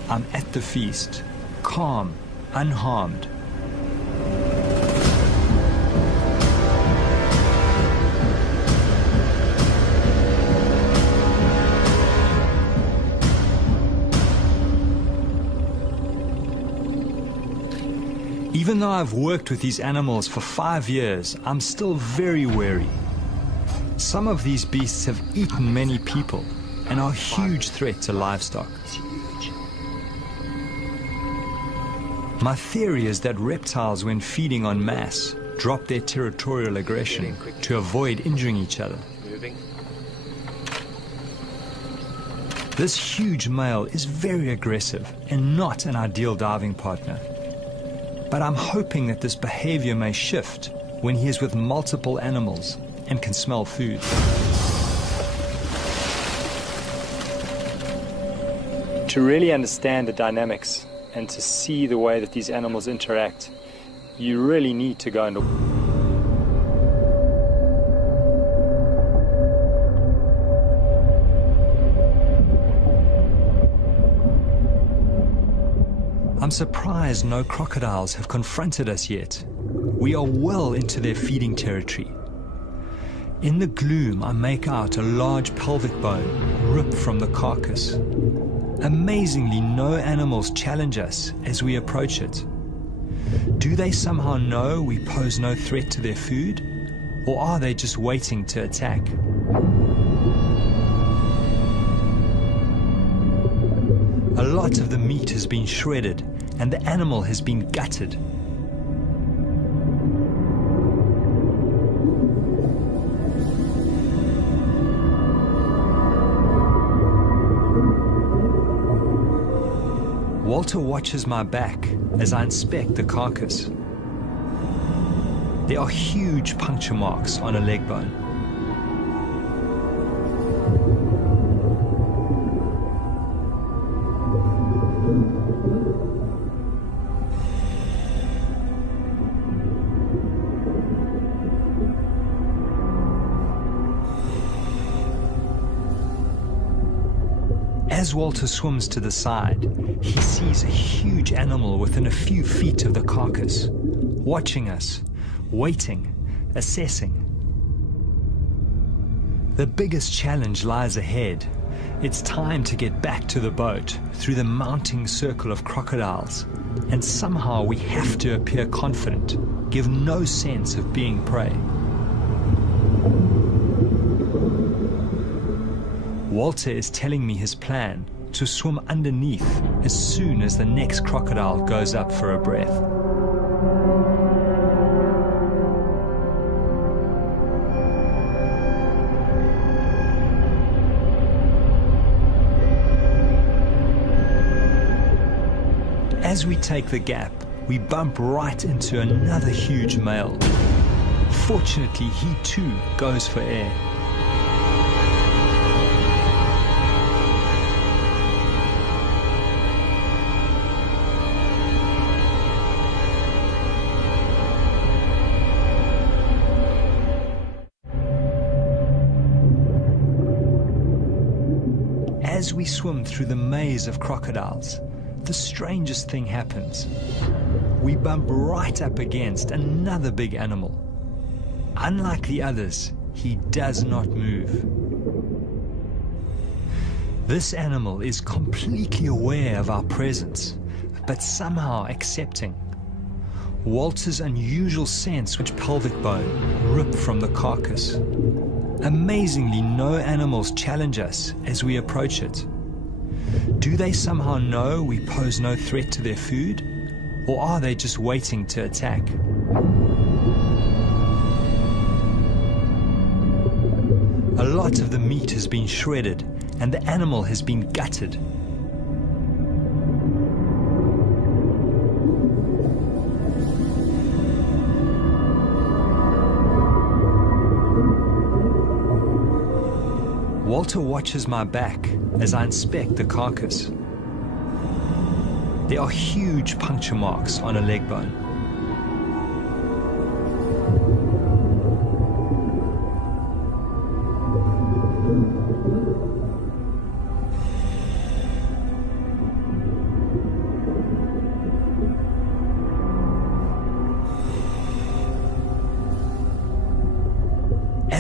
I'm at the feast, calm, unharmed. Even though I've worked with these animals for 5 years, I'm still very wary. Some of these beasts have eaten many people and are a huge threat to livestock. My theory is that reptiles, when feeding en masse, drop their territorial aggression to avoid injuring each other. This huge male is very aggressive and not an ideal diving partner. But I'm hoping that this behavior may shift when he is with multiple animals and can smell food. To really understand the dynamics and to see the way that these animals interact, you really need to go into. I'm surprised no crocodiles have confronted us yet. We are well into their feeding territory. In the gloom, I make out a large pelvic bone ripped from the carcass. Amazingly, no animals challenge us as we approach it. Do they somehow know we pose no threat to their food? Or are they just waiting to attack? A lot of the meat has been shredded and the animal has been gutted. Walter watches my back as I inspect the carcass. There are huge puncture marks on a leg bone. As Walter swims to the side, he sees a huge animal within a few feet of the carcass, watching us, waiting, assessing. The biggest challenge lies ahead. It's time to get back to the boat through the mounting circle of crocodiles, and somehow we have to appear confident, give no sense of being prey. Walter is telling me his plan to swim underneath as soon as the next crocodile goes up for a breath. As we take the gap, we bump right into another huge male. Fortunately, he too goes for air. As we swim through the maze of crocodiles, the strangest thing happens. We bump right up against another big animal. Unlike the others, he does not move. This animal is completely aware of our presence, but somehow accepting. Walter's unusual sense which pelvic bone ripped from the carcass. Amazingly, no animals challenge us as we approach it. Do they somehow know we pose no threat to their food? Or are they just waiting to attack? A lot of the meat has been shredded and the animal has been gutted. Walter watches my back as I inspect the carcass. There are huge puncture marks on a leg bone.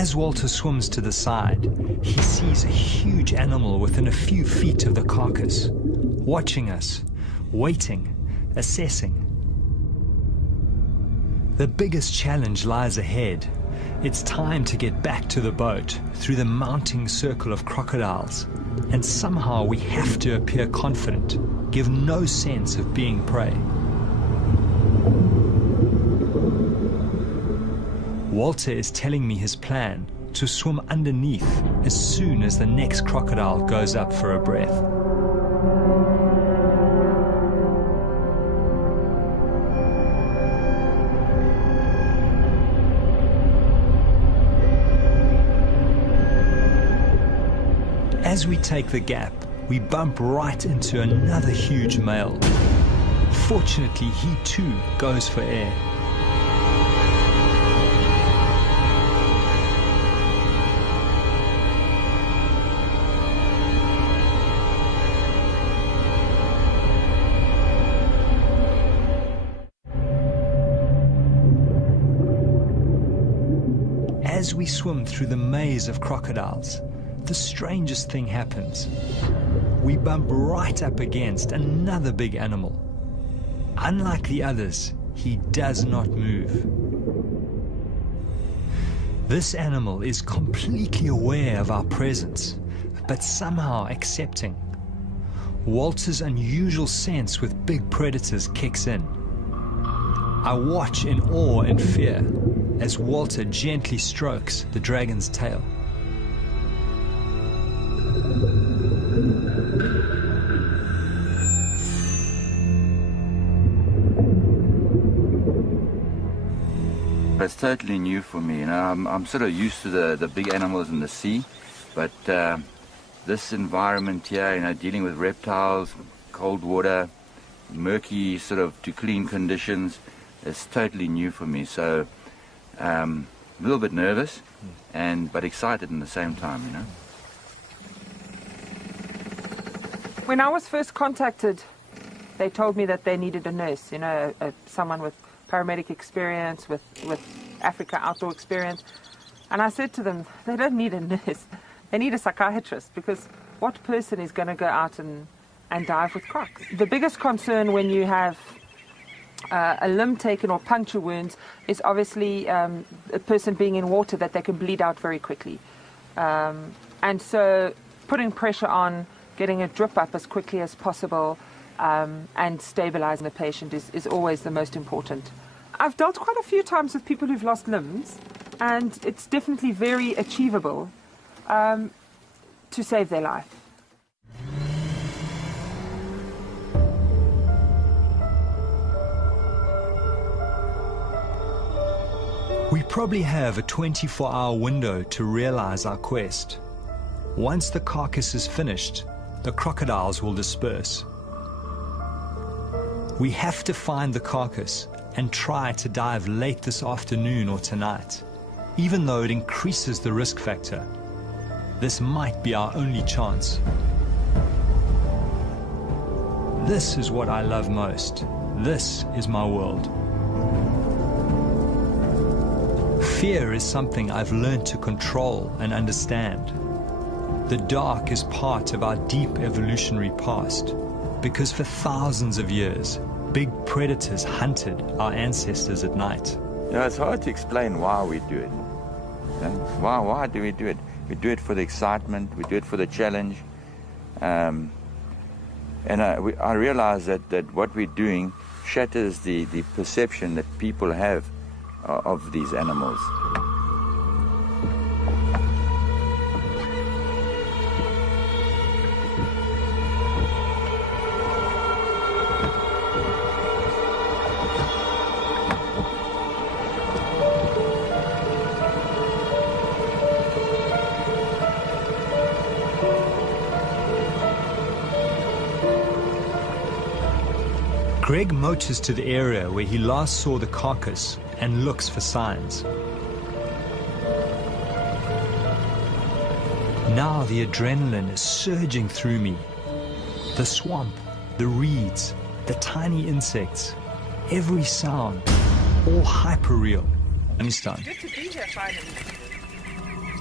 As Walter swims to the side, he sees a huge animal within a few feet of the carcass, watching us, waiting, assessing. The biggest challenge lies ahead. It's time to get back to the boat through the mounting circle of crocodiles, and somehow we have to appear confident, give no sense of being prey. Walter is telling me his plan to swim underneath as soon as the next crocodile goes up for a breath. As we take the gap, we bump right into another huge male. Fortunately, he too goes for air. As we swim through the maze of crocodiles, the strangest thing happens. We bump right up against another big animal. Unlike the others, he does not move. This animal is completely aware of our presence, but somehow accepting. Walter's unusual sense with big predators kicks in. I watch in awe and fear as Walter gently strokes the dragon's tail. It's totally new for me. You know, I'm sort of used to the big animals in the sea, but this environment here, you know, dealing with reptiles, cold water, murky sort of to clean conditions, is totally new for me. So a little bit nervous, but excited in the same time, you know. When I was first contacted, they told me that they needed a nurse, you know, someone with paramedic experience, with Africa outdoor experience. And I said to them, they don't need a nurse, they need a psychiatrist, because what person is going to go out and dive with crocs? The biggest concern when you have a limb taken or puncture wounds is obviously a person being in water that they can bleed out very quickly. And so putting pressure on, getting a drip up as quickly as possible, and stabilizing the patient is always the most important. I've dealt quite a few times with people who've lost limbs, and it's definitely very achievable to save their life. We probably have a 24-hour window to realize our quest. Once the carcass is finished, the crocodiles will disperse. We have to find the carcass and try to dive late this afternoon or tonight, even though it increases the risk factor. This might be our only chance. This is what I love most. This is my world. Fear is something I've learned to control and understand. The dark is part of our deep evolutionary past, because for thousands of years, big predators hunted our ancestors at night. You know, it's hard to explain why we do it. You know? Why do we do it? We do it for the excitement, we do it for the challenge. And I realize that what we're doing shatters the perception that people have of these animals. Greg motors to the area where he last saw the carcass and looks for signs. Now the adrenaline is surging through me. The swamp, the reeds, the tiny insects, every sound, all hyper-real. Good to be here finally.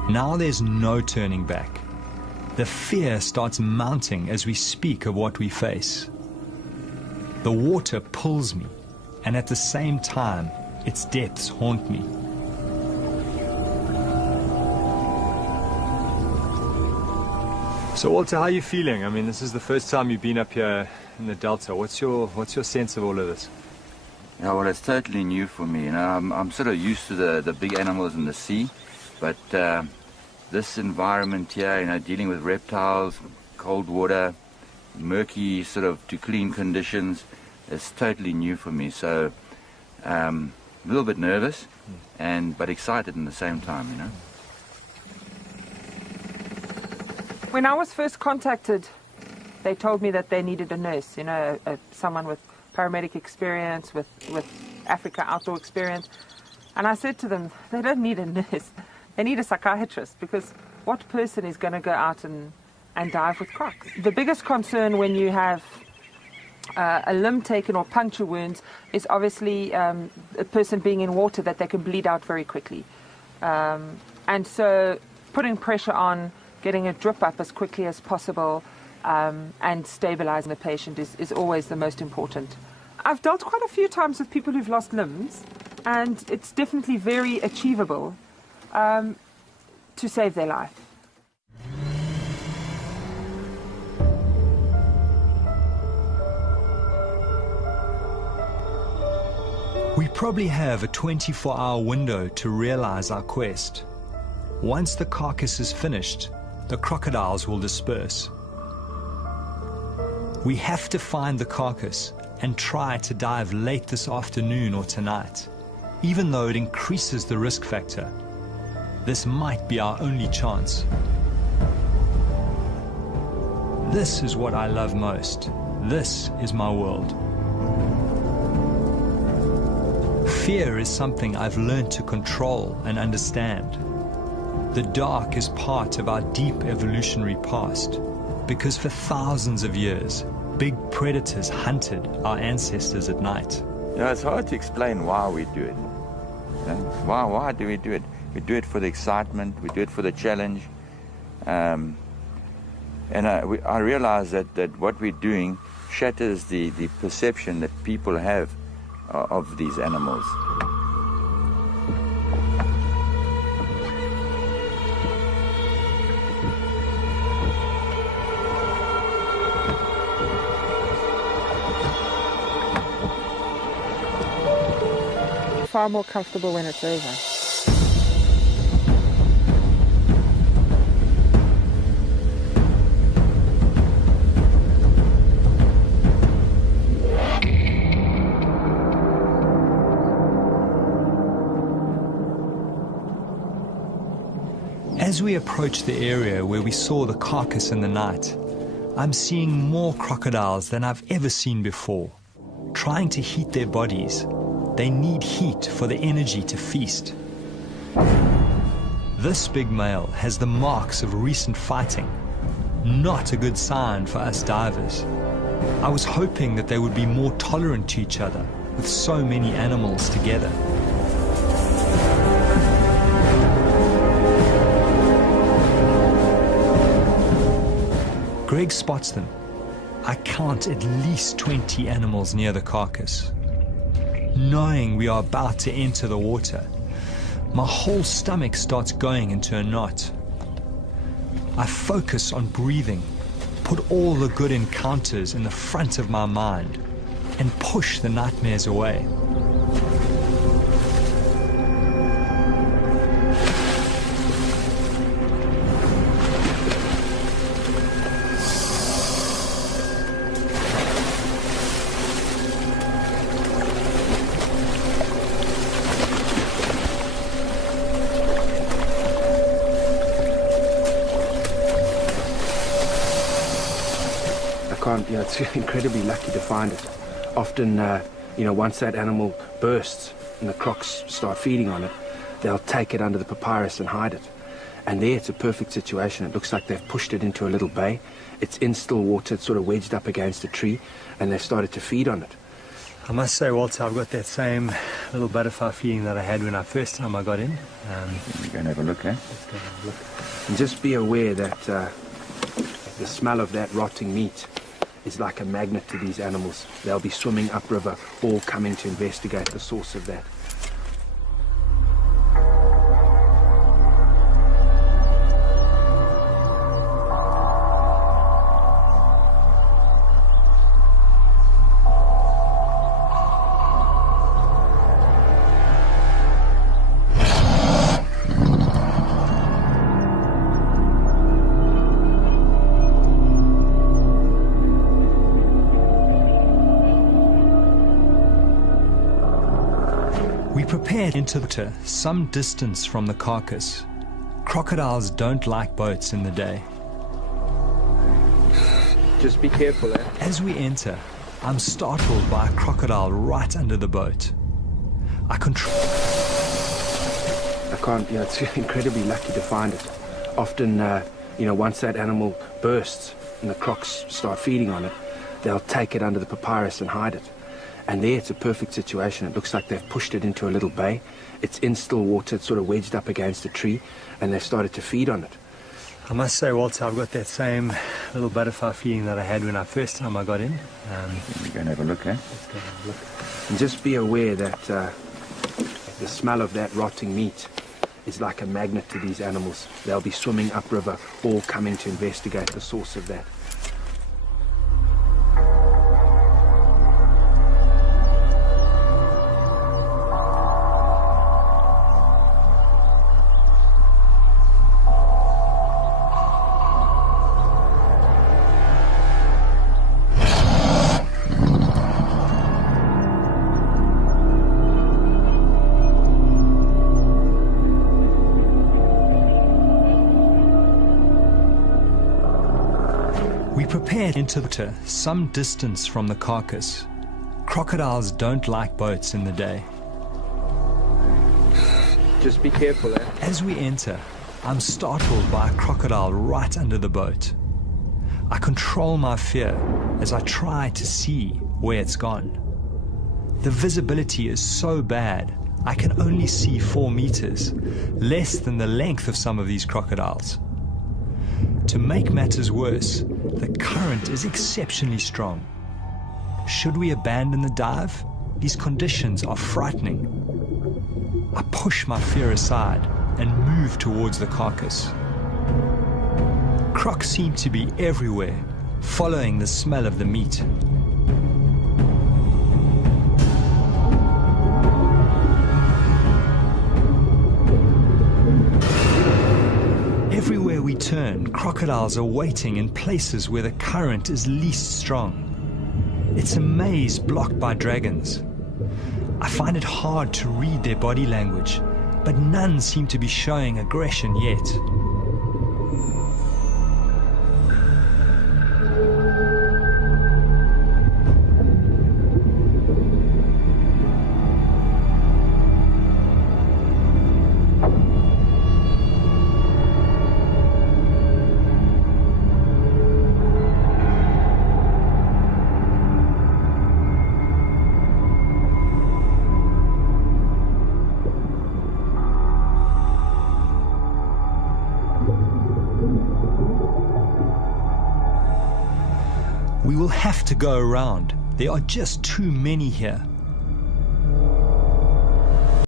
Now there's no turning back. The fear starts mounting as we speak of what we face. The water pulls me, and at the same time, its depths haunt me. So Walter, how are you feeling? I mean, this is the first time you've been up here in the Delta. What's your sense of all of this? Yeah, well, it's totally new for me. You know, I'm sort of used to the big animals in the sea, but this environment here, you know, dealing with reptiles, cold water, murky sort of to clean conditions, is totally new for me. So a little bit nervous, but excited in the same time, you know. When I was first contacted, they told me that they needed a nurse, you know, someone with paramedic experience, with Africa outdoor experience. And I said to them, they don't need a nurse, they need a psychiatrist, because what person is going to go out and dive with crocs? The biggest concern when you have a limb taken or puncture wounds is obviously a person being in water that they can bleed out very quickly. And so putting pressure on, getting a drip up as quickly as possible, and stabilizing the patient is always the most important. I've dealt quite a few times with people who've lost limbs, and it's definitely very achievable to save their life. We probably have a 24-hour window to realize our quest. Once the carcass is finished, the crocodiles will disperse. We have to find the carcass and try to dive late this afternoon or tonight, even though it increases the risk factor. This might be our only chance. This is what I love most. This is my world. Fear is something I've learned to control and understand. The dark is part of our deep evolutionary past, because for thousands of years, big predators hunted our ancestors at night. You know, it's hard to explain why we do it. You know? Why do we do it? We do it for the excitement, we do it for the challenge. And I realize that what we're doing shatters the perception that people have of these animals. Far more comfortable when it's over. As we approach the area where we saw the carcass in the night, I'm seeing more crocodiles than I've ever seen before, trying to heat their bodies. They need heat for the energy to feast. This big male has the marks of recent fighting. Not a good sign for us divers. I was hoping that they would be more tolerant to each other with so many animals together. Greg spots them. I count at least 20 animals near the carcass. Knowing we are about to enter the water, my whole stomach starts going into a knot. I focus on breathing, put all the good encounters in the front of my mind, and push the nightmares away. You know, it's incredibly lucky to find it. Often, you know, once that animal bursts and the crocs start feeding on it, they'll take it under the papyrus and hide it. And there it's a perfect situation. It looks like they've pushed it into a little bay. It's in still water, it's sort of wedged up against a tree, and they've started to feed on it. I must say, Walter, I've got that same little butterfly feeling that I had when I first time I got in. We're going to have a look, eh? Let's go have a look. And just be aware that the smell of that rotting meat is like a magnet to these animals. They'll be swimming upriver, all coming to investigate the source of that. We prepared into the water some distance from the carcass. Crocodiles don't like boats in the day. Just be careful, eh? As we enter, I'm startled by a crocodile right under the boat. I can't, it's incredibly lucky to find it. Often, once that animal bursts and the crocs start feeding on it, they'll take it under the papyrus and hide it. And there it's a perfect situation. It looks like they've pushed it into a little bay. It's in still water, it's sort of wedged up against a tree, and they've started to feed on it. I must say, Walter, I've got that same little butterfly feeling that I had when I first time I got in. We're going to have a look, eh? Let's go have a look. And just be aware that the smell of that rotting meat is like a magnet to these animals. They'll be swimming upriver, all coming to investigate the source of that. We prepared into the water some distance from the carcass. Crocodiles don't like boats in the day. Just be careful, eh? As we enter, I'm startled by a crocodile right under the boat. I control my fear as I try to see where it's gone. The visibility is so bad, I can only see 4 meters, less than the length of some of these crocodiles. To make matters worse, the current is exceptionally strong. Should we abandon the dive? These conditions are frightening. I push my fear aside and move towards the carcass. Crocs seem to be everywhere, following the smell of the meat. Everywhere we turn, crocodiles are waiting in places where the current is least strong. It's a maze blocked by dragons. I find it hard to read their body language, but none seem to be showing aggression yet. We will have to go around. There are just too many here.